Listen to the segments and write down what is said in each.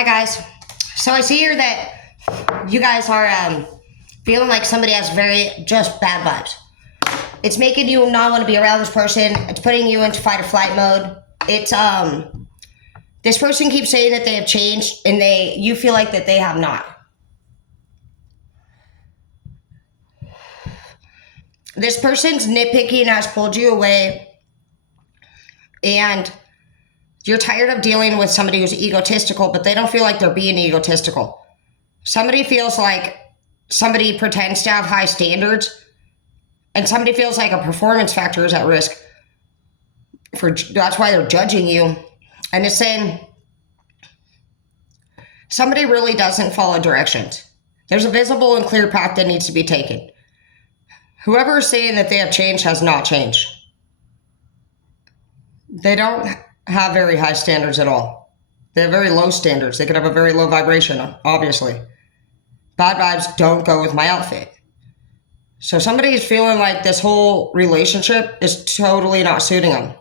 Hi guys. So I see here that you guys are feeling like somebody has very just bad vibes. It's making you not want to be around this person. It's putting you into fight or flight mode. It's this person keeps saying that they have changed and you feel like that they have not. This person's nitpicking has pulled you away, and you're tired of dealing with somebody who's egotistical, but they don't feel like they're being egotistical. Somebody feels like somebody pretends to have high standards, and somebody feels like a performance factor is at risk. That's why they're judging you. And it's saying somebody really doesn't follow directions. There's a visible and clear path that needs to be taken. Whoever is saying that they have changed has not changed. They don't have very high standards at all. They have very low standards. They could have a very low vibration, obviously. Bad vibes don't go with my outfit. So somebody is feeling like this whole relationship is totally not suiting them.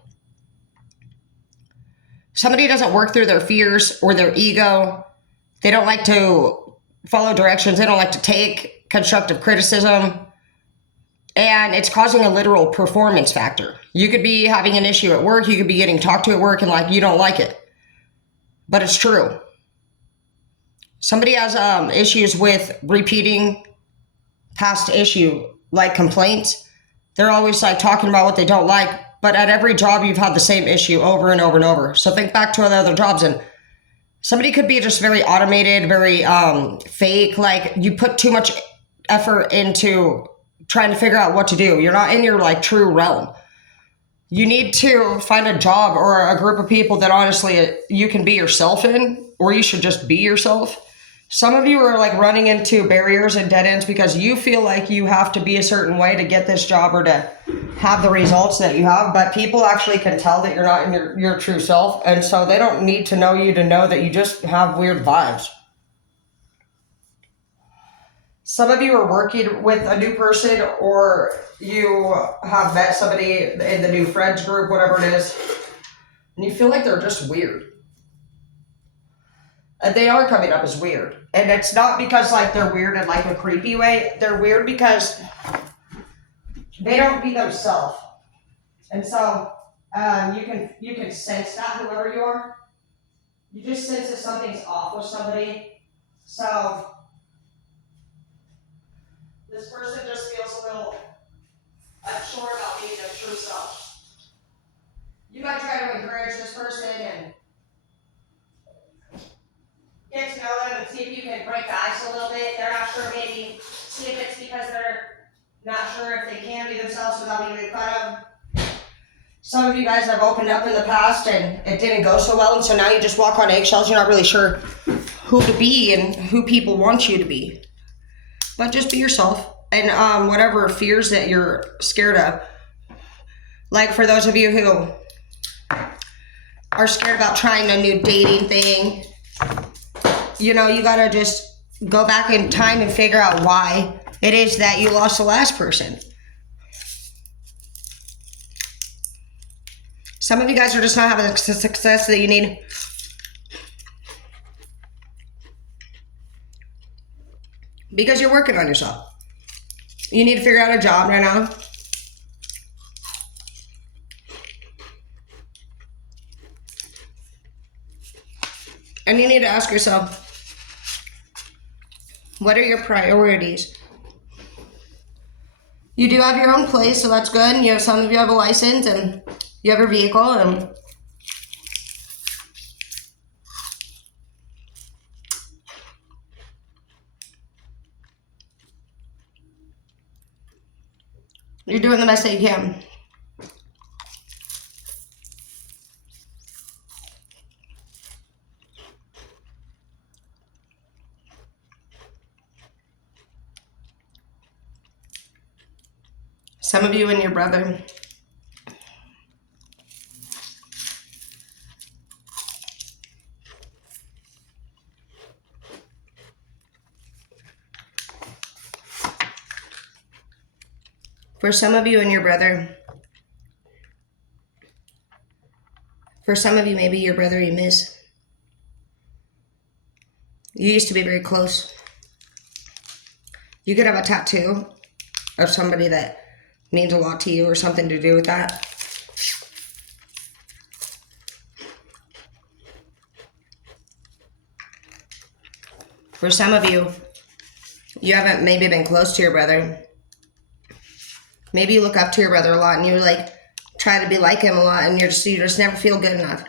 Somebody doesn't work through their fears or their ego. They don't like to follow directions. They don't like to take constructive criticism. And it's causing a literal performance factor. You could be having an issue at work. You could be getting talked to at work and like you don't like it. But it's true. Somebody has issues with repeating past issue, like complaints. They're always like talking about what they don't like. But at every job, you've had the same issue over and over and over. So think back to other jobs, and somebody could be just very automated, very fake. Like you put too much effort into trying to figure out what to do. You're not in your like true realm. You need to find a job or a group of people that honestly you can be yourself in, or you should just be yourself. Some of you are like running into barriers and dead ends because you feel like you have to be a certain way to get this job or to have the results that you have, but people actually can tell that you're not in your true self, and so they don't need to know you to know that you just have weird vibes. Some of you are working with a new person, or you have met somebody in the new friends group, whatever it is, and you feel like they're just weird. And they are coming up as weird. And it's not because like they're weird in like a creepy way. They're weird because they don't be themselves. And so you can sense that, whoever you are. You just sense that something's off with somebody. So this person just feels a little unsure about being their true self. You might try to encourage this person and get to know them and see if you can break the ice a little bit. They're not sure, maybe see if it's because they're not sure if they can be themselves without being made fun of. Some of you guys have opened up in the past and it didn't go so well, and so now you just walk on eggshells. You're not really sure who to be and who people want you to be. But just be yourself, and whatever fears that you're scared of. Like for those of you who are scared about trying a new dating thing, you know, you gotta just go back in time and figure out why it is that you lost the last person. Some of you guys are just not having the success that you need. Because you're working on yourself. You need to figure out a job right now. And you need to ask yourself, what are your priorities? You do have your own place, so that's good. You know, some of you have a license and you have a vehicle, and you're doing the best that you can. Some of you and your brother. For some of you and your brother. For some of you, maybe your brother you miss. You used to be very close. You could have a tattoo of somebody that means a lot to you or something to do with that. For some of you, you haven't maybe been close to your brother. Maybe you look up to your brother a lot and you like try to be like him a lot and you just never feel good enough.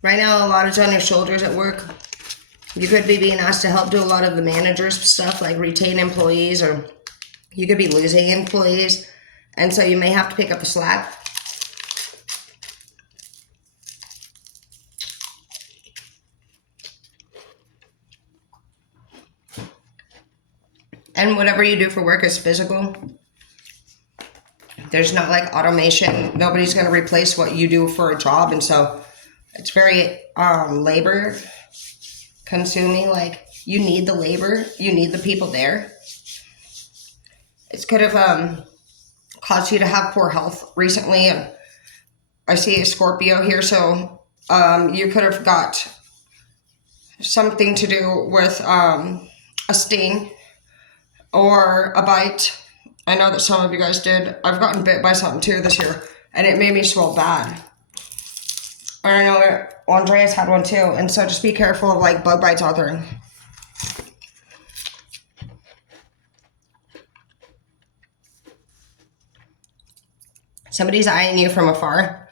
Right now, a lot is on your shoulders at work. You could be being asked to help do a lot of the manager's stuff, like retain employees, or you could be losing employees. And so you may have to pick up the slack. And whatever you do for work is physical. There's not like automation. Nobody's going to replace what you do for a job. And so it's very labor consuming. Like you need the labor. You need the people there. It could have caused you to have poor health recently. And I see a Scorpio here. So you could have got something to do with a sting or a bite. I know that some of you guys did. I've gotten bit by something too this year, and it made me swell bad. I know Andreas had one too, and so just be careful of like bug bites out there. Somebody's eyeing you from afar.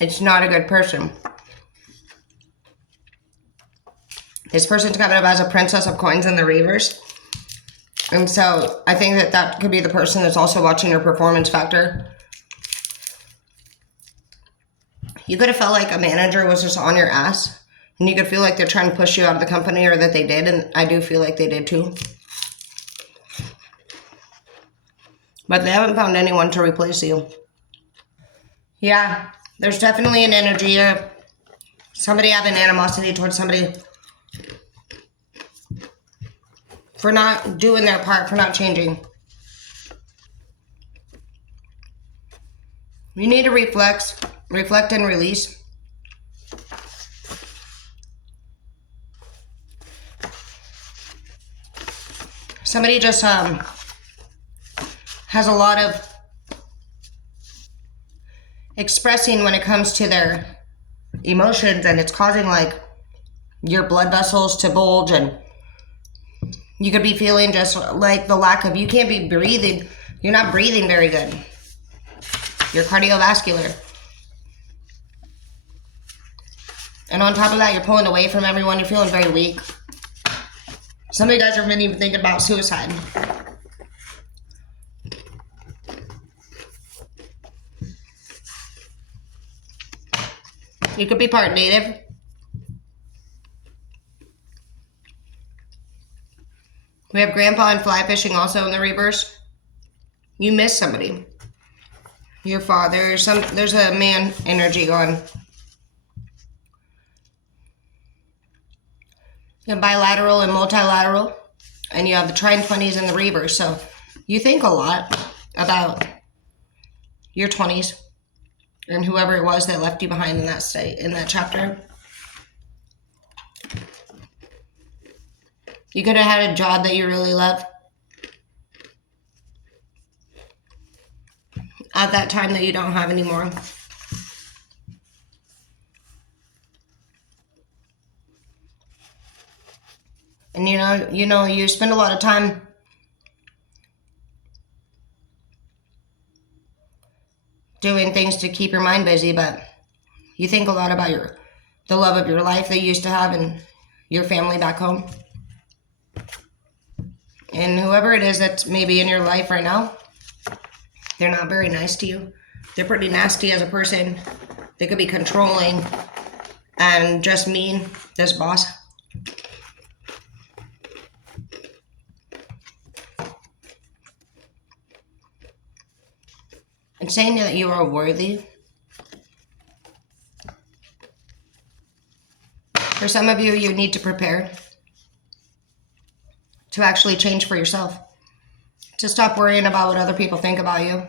It's not a good person. This person's coming up as a princess of coins in the reverse. And so I think that that could be the person that's also watching your performance factor. You could have felt like a manager was just on your ass. And you could feel like they're trying to push you out of the company, or that they did. And I do feel like they did too. But they haven't found anyone to replace you. Yeah, there's definitely an energy of somebody having animosity towards somebody for not doing their part, for not changing. You need to reflect and release. Somebody just has a lot of expressing when it comes to their emotions, and it's causing like your blood vessels to bulge, and you could be feeling just like the lack of, you can't be breathing. You're not breathing very good. You're cardiovascular. And on top of that, you're pulling away from everyone. You're feeling very weak. Some of you guys have been even thinking about suicide. You could be part native. We have grandpa and fly fishing also in the reverse. You miss somebody. Your father, there's a man energy going. You have bilateral and multilateral. And you have the trine 20s in the reverse. So you think a lot about your 20s and whoever it was that left you behind in that state, in that chapter. You could have had a job that you really love at that time that you don't have anymore. And you spend a lot of time doing things to keep your mind busy, but you think a lot about the love of your life that you used to have and your family back home. And whoever it is that's maybe in your life right now, they're not very nice to you. They're pretty nasty as a person. They could be controlling and just mean, this boss. And saying that you are worthy. For some of you, you need to prepare to actually change for yourself. To stop worrying about what other people think about you.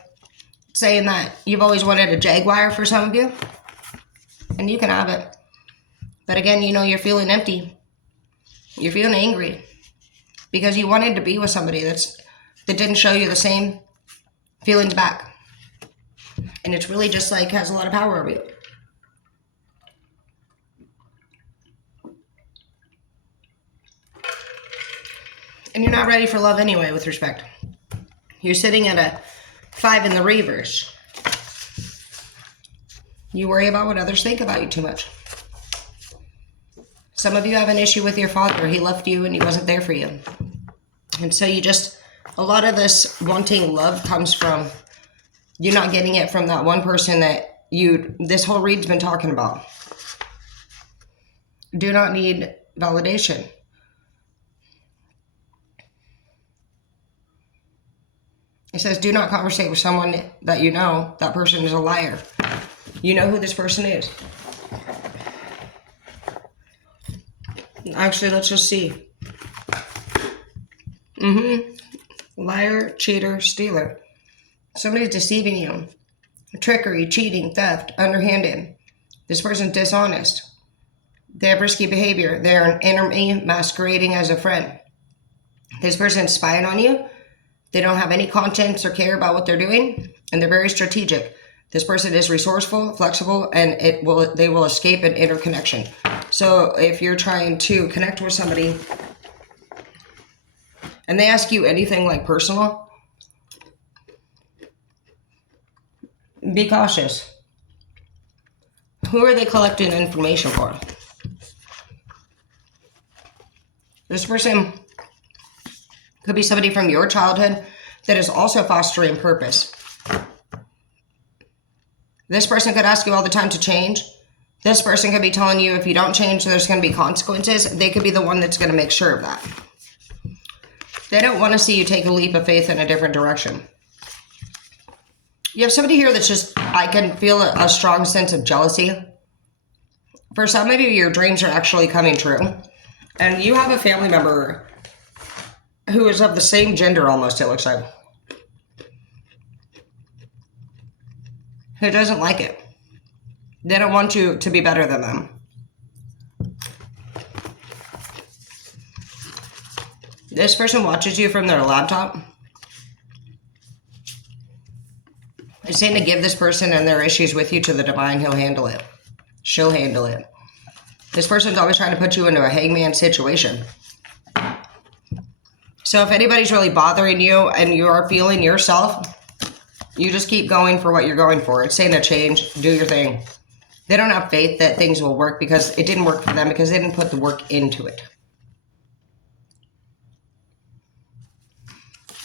Saying that you've always wanted a Jaguar for some of you. And you can have it. But again, you know you're feeling empty. You're feeling angry. Because you wanted to be with somebody that didn't show you the same feelings back. And it's really just like has a lot of power over you. And you're not ready for love anyway, with respect. You're sitting at a 5 in the reverse. You worry about what others think about you too much. Some of you have an issue with your father. He left you and he wasn't there for you. And so a lot of this wanting love comes from you not getting it from that one person that this whole read's been talking about. Do not need validation. It says, do not conversate with someone that you know that person is a liar. You know who this person is. Actually, let's just see. Liar, cheater, stealer. Somebody's deceiving you. Trickery, cheating, theft, underhanded. This person's dishonest. They have risky behavior. They're an enemy masquerading as a friend. This person's spying on you. They don't have any conscience or care about what they're doing, and they're very strategic. This person is resourceful, flexible, and they will escape an interconnection. So if you're trying to connect with somebody and they ask you anything like personal, be cautious. Who are they collecting information for? This person could be somebody from your childhood that is also fostering purpose. This person could ask you all the time to change. This person could be telling you if you don't change, there's going to be consequences. They could be the one that's going to make sure of that. They don't want to see you take a leap of faith in a different direction. You have somebody here that's just, I can feel a strong sense of jealousy. For some of you, your dreams are actually coming true. And you have a family member who is of the same gender almost, it looks like. Who doesn't like it. They don't want you to be better than them. This person watches you from their laptop. It's saying to give this person and their issues with you to the divine. He'll handle it. She'll handle it. This person's always trying to put you into a hangman situation. So if anybody's really bothering you and you are feeling yourself, you just keep going for what you're going for. It's saying to change, do your thing. They don't have faith that things will work because it didn't work for them because they didn't put the work into it.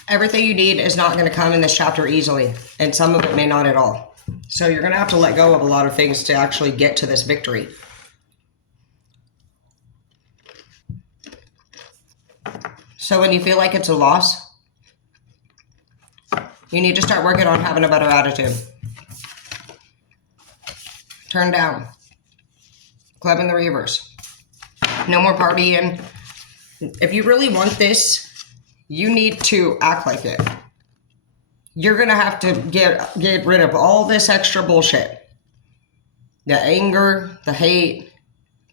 Everything you need is not going to come in this chapter easily, and some of it may not at all. So you're going to have to let go of a lot of things to actually get to this victory. So when you feel like it's a loss, you need to start working on having a better attitude. Turn down. Club in the reverse. No more partying. If you really want this, you need to act like it. You're going to have to get rid of all this extra bullshit. The anger, the hate.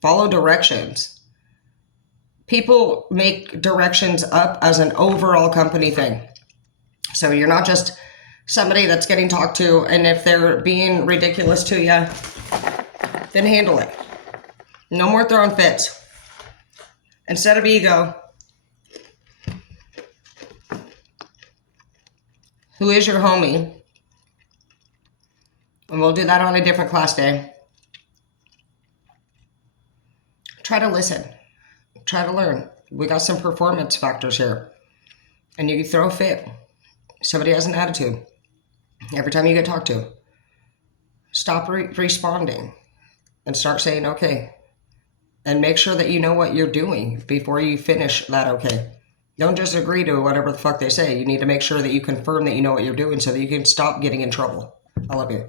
Follow directions. People make directions up as an overall company thing. So you're not just somebody that's getting talked to, and if they're being ridiculous to you, then handle it. No more throwing fits. Instead of ego, who is your homie? And we'll do that on a different class day. Try to listen. Try to learn. We got some performance factors here. And you throw a fit. Somebody has an attitude. Every time you get talked to, stop responding and start saying okay. And make sure that you know what you're doing before you finish that okay. Don't just agree to whatever the fuck they say. You need to make sure that you confirm that you know what you're doing so that you can stop getting in trouble. I love you.